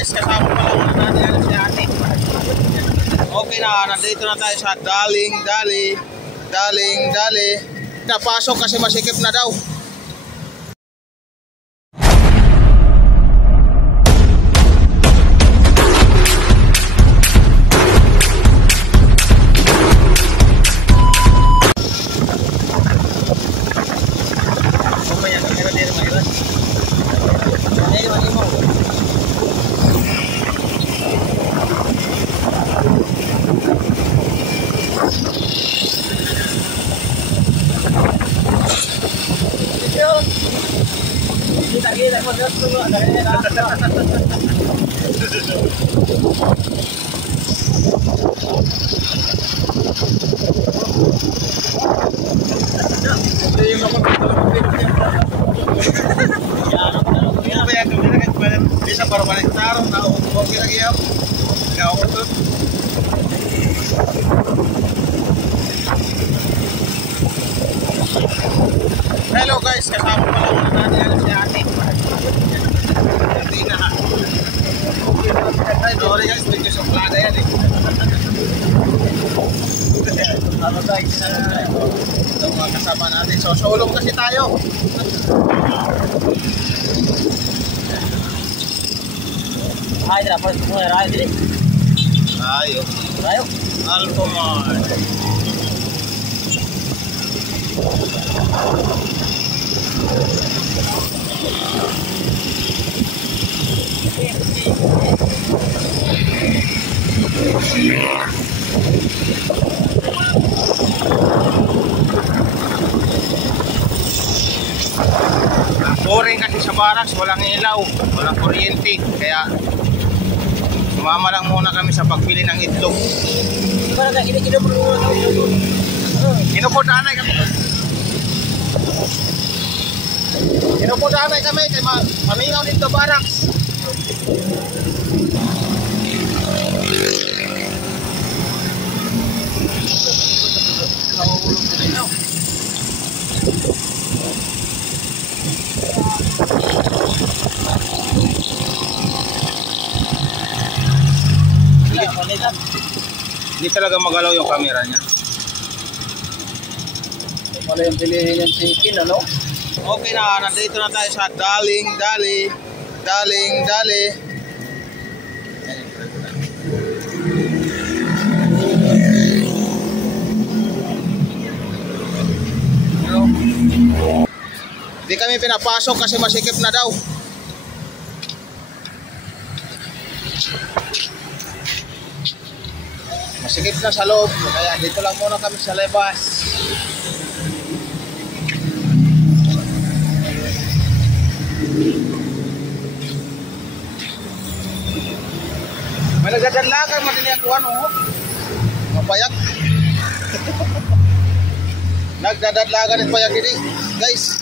guys, kasama pa lang muna natin si ate. Okay na, nandito na tayo sa Daling Dali. Napasok kasi masikip na daw. Kita mo just tulo ada ni na. Bisa baru balik taruh tahu kopi lagi ya. Enggak untuk. Hello guys, kasama pa lang muna natin si ate. Hindi na. Sorry guys, medyo suplada yan eh. Ano guys, ito mga kasama natin. So, sulong kasi tayo. Ay, dapat mo ra dili. Ayo. Ayo. Alphamart. Boring kasi sa barracks, walang ilaw, walang kuryente, kaya sumama lang muna kami sa pagbili ng itlog. Para ka Inupudanay kami. Inupudanay kami kay mamingaw dito barracks. Hindi talaga magalaw yung camera niya. Wala yung pilihin yung chicken, ano? Okay na, nandito na tayo sa Daling Dali. Hindi kami pinapasok kasi masikip na daw. Masikip na sa loob, kaya dito lang muna kami sa labas. May nagdadalagan matiniakuan o mapayag. Nagdadalagan at payag dito guys.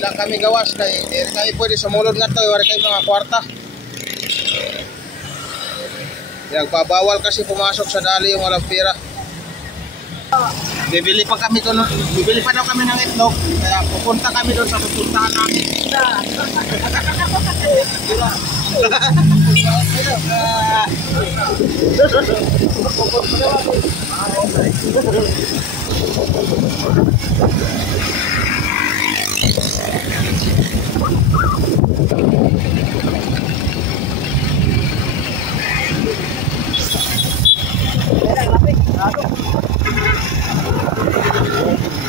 Ilang kami gawas kay hindi kami pwede sumulod nga to, wala kayo mga kwarta. Nagpabawal kasi pumasok sa dali yung walang pera. Bibili pa daw kami ng itlog, kaya pupunta kami doon sa pupuntahan namin.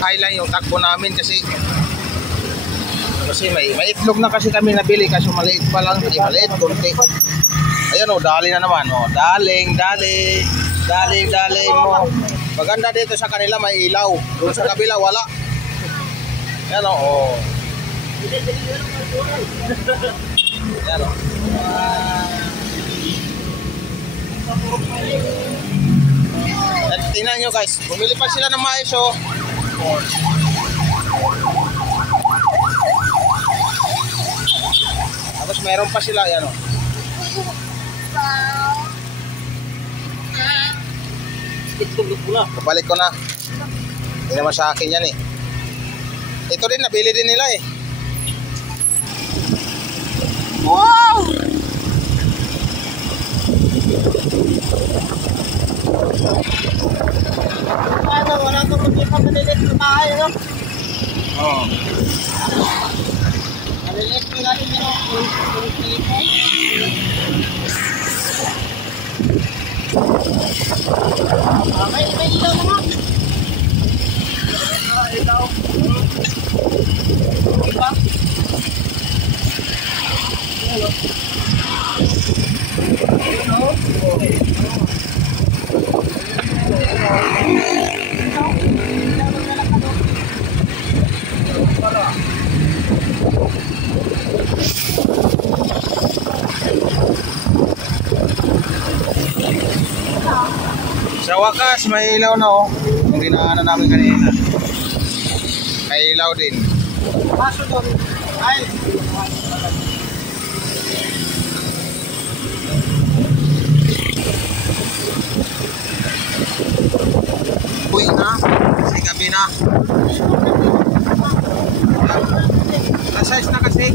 Highline yung takbo namin kasi may itlog na kasi kami nabili kasi maliit pa lang, hindi maliit, konti. Ayan o, dali na naman o, daling mo. Maganda dito sa kanila may ilaw, doon sa kabila wala. Ayan o. Ayan o. At tingnan nyo guys, bumili pa sila ng mais o. Tapos meron pa sila, yan o. Kabalik ko na. Hindi naman sa akin yan eh. Ito din, nabili din nila eh. Wow! Ano, wala itong magkikapalilit sa bahay, no? Oo. Malilit ko natin yun, may ilaw naman. Ilaw. Diba? Sa wakas, may ilaw na oh. Yung dinaanan namin kanina. May ilaw din. Paso doon. Ay. Uy na, kasi gabi na. Size na kasi.